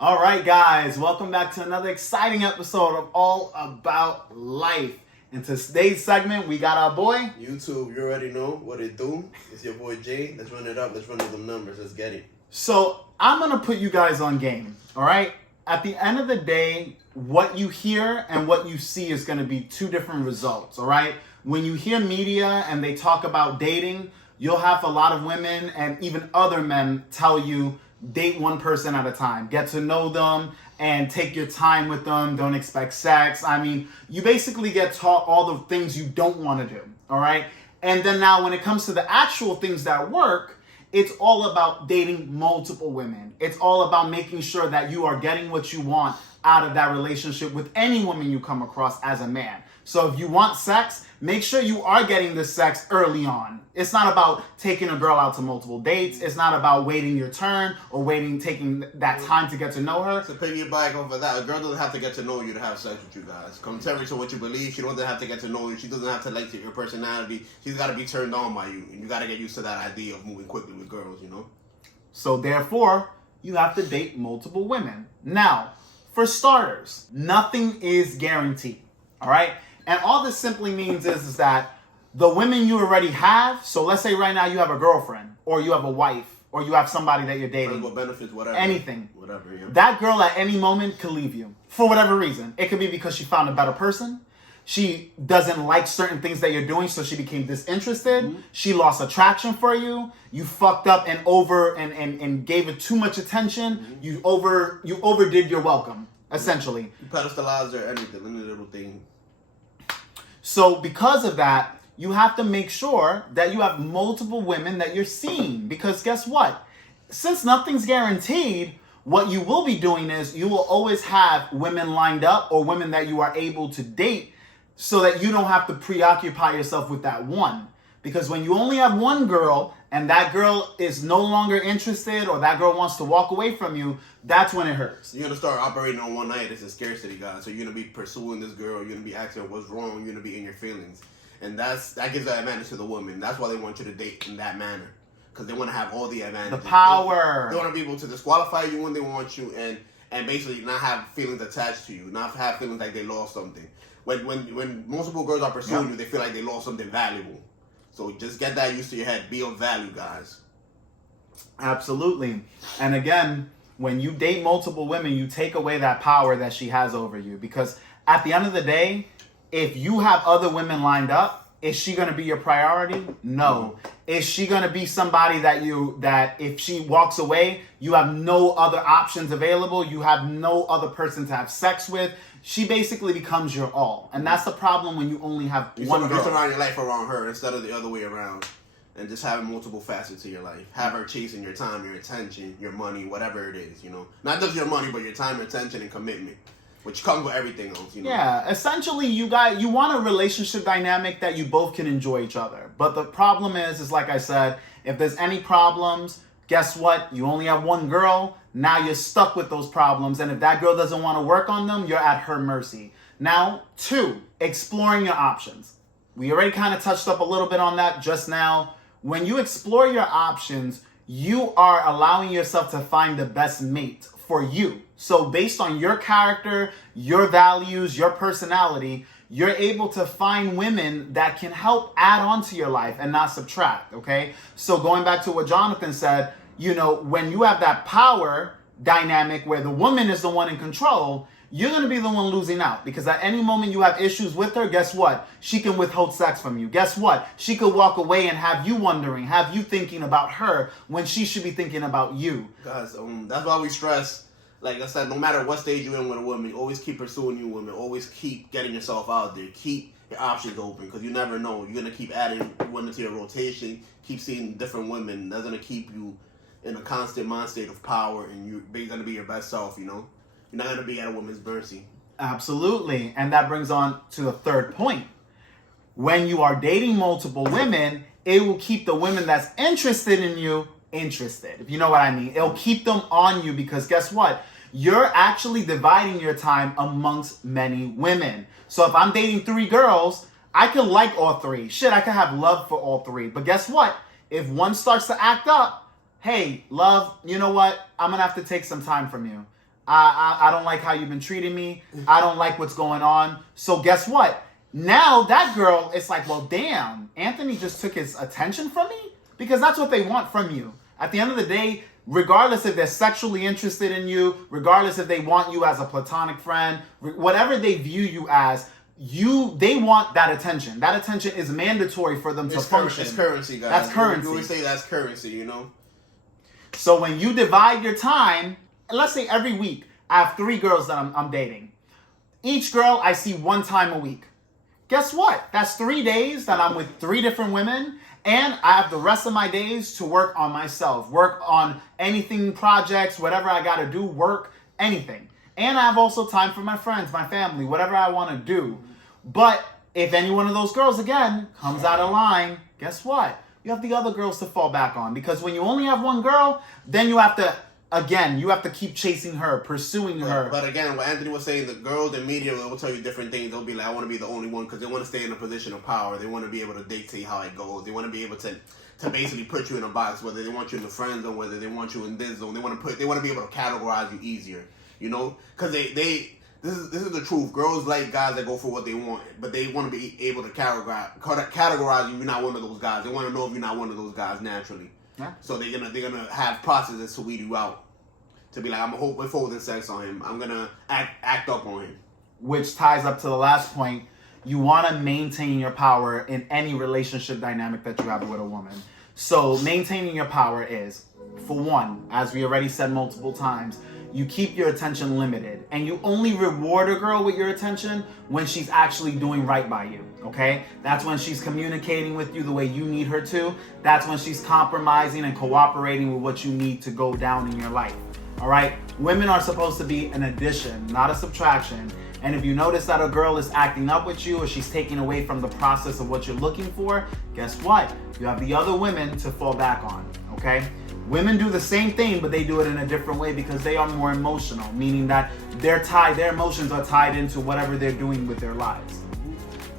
All right, guys, welcome back to another exciting episode of All About Life. In today's segment, we got our boy. YouTube, you already know what it do. It's your boy Jay. Let's run it up. Let's run them numbers. Let's get it. So I'm going to put you guys on game, all right? At the end of the day, what you hear and what you see is going to be two different results, all right? When you hear media and they talk about dating, you'll have a lot of women and even other men tell you, date one person at a time. Get to know them and take your time with them. Don't expect sex. I mean, you basically get taught all the things you don't want to do, all right? And then now when it comes to the actual things that work, it's all about dating multiple women. It's all about making sure that you are getting what you want out of that relationship with any woman you come across as a man. So if you want sex, make sure you are getting the sex early on. It's not about taking a girl out to multiple dates. It's not about waiting your turn or taking that time to get to know her. To piggyback off of that, a girl doesn't have to get to know you to have sex with you guys. Contrary to what you believe, she doesn't have to get to know you. She doesn't have to like your personality. She's got to be turned on by you. And you got to get used to that idea of moving quickly with girls, you know? So therefore, you have to date multiple women. Now, for starters, nothing is guaranteed, all right? And all this simply means is that the women you already have, so let's say right now you have a girlfriend, or you have a wife, or you have somebody that you're dating. What benefits, whatever. Anything. Whatever, yeah. That girl at any moment could leave you for whatever reason. It could be because she found a better person. She doesn't like certain things that you're doing, so she became disinterested. Mm-hmm. She lost attraction for you. You fucked up and gave it too much attention. Mm-hmm. You overdid your welcome, essentially. You pedestalized her, anything, any little thing. So because of that, you have to make sure that you have multiple women that you're seeing. Because guess what? Since nothing's guaranteed, what you will be doing is you will always have women lined up or women that you are able to date so that you don't have to preoccupy yourself with that one. Because when you only have one girl and that girl is no longer interested or that girl wants to walk away from you, that's when it hurts. You're going to start operating on one night as a scarcity guy. So you're going to be pursuing this girl. You're going to be asking her what's wrong. You're going to be in your feelings. And that gives that advantage to the woman. That's why they want you to date in that manner. Because they want to have all the advantages. The power. They want to be able to disqualify you when they want you and basically not have feelings attached to you. Not have feelings like they lost something. When multiple girls are pursuing you, they feel like they lost something valuable. So just get that used to your head. Be of value, guys. Absolutely. And again, when you date multiple women, you take away that power that she has over you. Because at the end of the day, if you have other women lined up, is she going to be your priority? No. Is she going to be somebody that if she walks away, you have no other options available? You have no other person to have sex with? She basically becomes your all. And that's the problem when you only have one girl. You surround your life around her instead of the other way around. And just having multiple facets to your life. Have her chasing your time, your attention, your money, whatever it is, you know. Not just your money, but your time, your attention, and commitment. Which comes with everything else, you know. Yeah, essentially you want a relationship dynamic that you both can enjoy each other. But the problem is like I said, if there's any problems, guess what? You only have one girl. Now you're stuck with those problems. And if that girl doesn't want to work on them, you're at her mercy. Now, 2, exploring your options. We already kind of touched up a little bit on that just now. When you explore your options, you are allowing yourself to find the best mate for you. So based on your character, your values, your personality, you're able to find women that can help add on to your life and not subtract, okay? So going back to what Jonathan said, you know, when you have that power dynamic where the woman is the one in control, you're going to be the one losing out. Because at any moment you have issues with her, guess what? She can withhold sex from you. Guess what? She could walk away and have you wondering, have you thinking about her when she should be thinking about you. Guys, that's why we stress, like I said, no matter what stage you're in with a woman, always keep pursuing new women. Always keep getting yourself out there. Keep your options open because you never know. You're going to keep adding women to your rotation. Keep seeing different women. That's going to keep you in a constant mind state of power and you're going to be your best self, you know? You're not going to be at a woman's mercy. Absolutely. And that brings on to the third point. When you are dating multiple women, it will keep the women that's interested in you interested, if you know what I mean. It'll keep them on you because guess what? You're actually dividing your time amongst many women. So if I'm dating 3 girls, I can like all 3. Shit, I can have love for all 3. But guess what? If one starts to act up, hey, love, you know what? I'm going to have to take some time from you. I don't like how you've been treating me. I don't like what's going on. So guess what? Now that girl, it's like, well, damn, Anthony just took his attention from me? Because that's what they want from you. At the end of the day, regardless if they're sexually interested in you, regardless if they want you as a platonic friend, whatever they view you as, they want that attention. That attention is mandatory for them to function. It's currency, guys. That's currency. You always say that's currency, you know? So when you divide your time, let's say every week, I have 3 girls that I'm dating. Each girl I see 1 time a week. Guess what? That's 3 days that I'm with 3 different women, and I have the rest of my days to work on myself, work on anything, projects, whatever I gotta do, work, anything. And I have also time for my friends, my family, whatever I wanna do. But if any one of those girls, again, comes out of line, guess what? You have the other girls to fall back on. Because when you only have 1 girl, then you have to, again, you have to keep chasing her, pursuing her. But again, what Anthony was saying, the girls in media will tell you different things. They'll be like, I want to be the only one, because they want to stay in a position of power. They want to be able to dictate how it goes. They want to be able to basically put you in a box, whether they want you in the friend zone, whether they want you in this zone. They want to be able to categorize you easier, you know? Because this is the truth. Girls like guys that go for what they want, but they want to be able to categorize you. You're not one of those guys. They want to know if you're not one of those guys naturally. Yeah. So they're gonna have processes to weed you out. To be like, I'm withholding sex on him. I'm gonna act up on him. Which ties up to the last point. You want to maintain your power in any relationship dynamic that you have with a woman. So maintaining your power is, for one, as we already said multiple times, you keep your attention limited, and you only reward a girl with your attention when she's actually doing right by you, okay? That's when she's communicating with you the way you need her to. That's when she's compromising and cooperating with what you need to go down in your life, all right? Women are supposed to be an addition, not a subtraction. And if you notice that a girl is acting up with you, or she's taking away from the process of what you're looking for, guess what? You have the other women to fall back on, okay? Women do the same thing, but they do it in a different way because they are more emotional, meaning that their emotions are tied into whatever they're doing with their lives.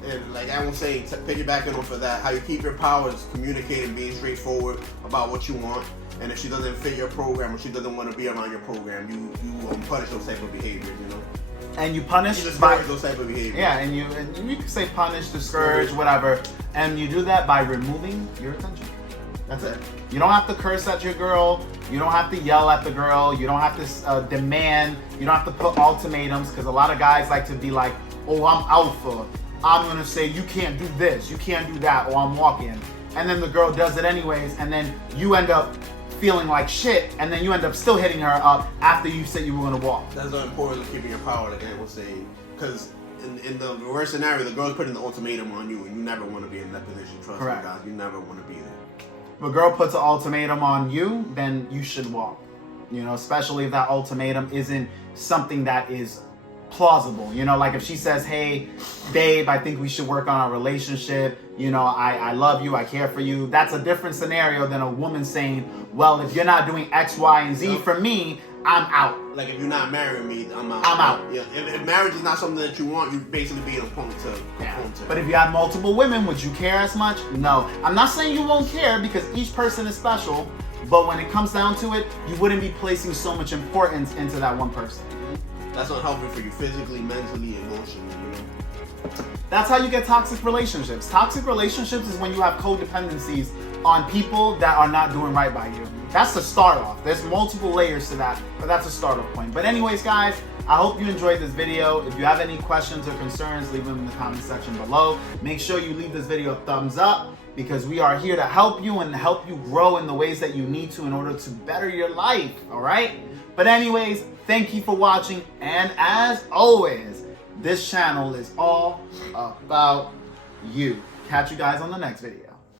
And like I was saying, piggybacking off of that, how you keep your power is communicating, being straightforward about what you want. And if she doesn't fit your program, or she doesn't want to be around your program, you punish those type of behaviors, you know? And you punish by those type of behaviors. Yeah, and you can say punish, discourage, whatever. And you do that by removing your attention. That's it. You don't have to curse at your girl. You don't have to yell at the girl. You don't have to demand. You don't have to put ultimatums, because a lot of guys like to be like, oh, I'm alpha. I'm going to say you can't do this, you can't do that, or I'm walking. And then the girl does it anyways, and then you end up feeling like shit, and then you end up still hitting her up after you said you were going to walk. That's the importance of keeping your power, like I was saying. Because in the reverse scenario, the girl's putting the ultimatum on you, and you never want to be in that position. Trust me, guys. You never want to be there. If a girl puts an ultimatum on you, then you should walk. You know, especially if that ultimatum isn't something that is plausible. You know, like if she says, hey, babe, I think we should work on our relationship. You know, I love you, I care for you. That's a different scenario than a woman saying, well, if you're not doing X, Y, and Z for me, I'm out. Like if you're not marrying me, I'm out. I'm out. Yeah. If marriage is not something that you want, you're basically being opponent to. But if you had multiple women, would you care as much? No. I'm not saying you won't care, because each person is special. But when it comes down to it, you wouldn't be placing so much importance into that one person. That's not healthy for you physically, mentally, emotionally, you know? That's how you get toxic relationships. Toxic relationships is when you have codependencies on people that are not doing right by you. That's the start off. There's multiple layers to that, but that's a start off point. But anyways, guys, I hope you enjoyed this video. If you have any questions or concerns, leave them in the comment section below. Make sure you leave this video a thumbs up, because we are here to help you and help you grow in the ways that you need to in order to better your life, all right? But anyways, thank you for watching, and as always, this channel is all about you. Catch you guys on the next video.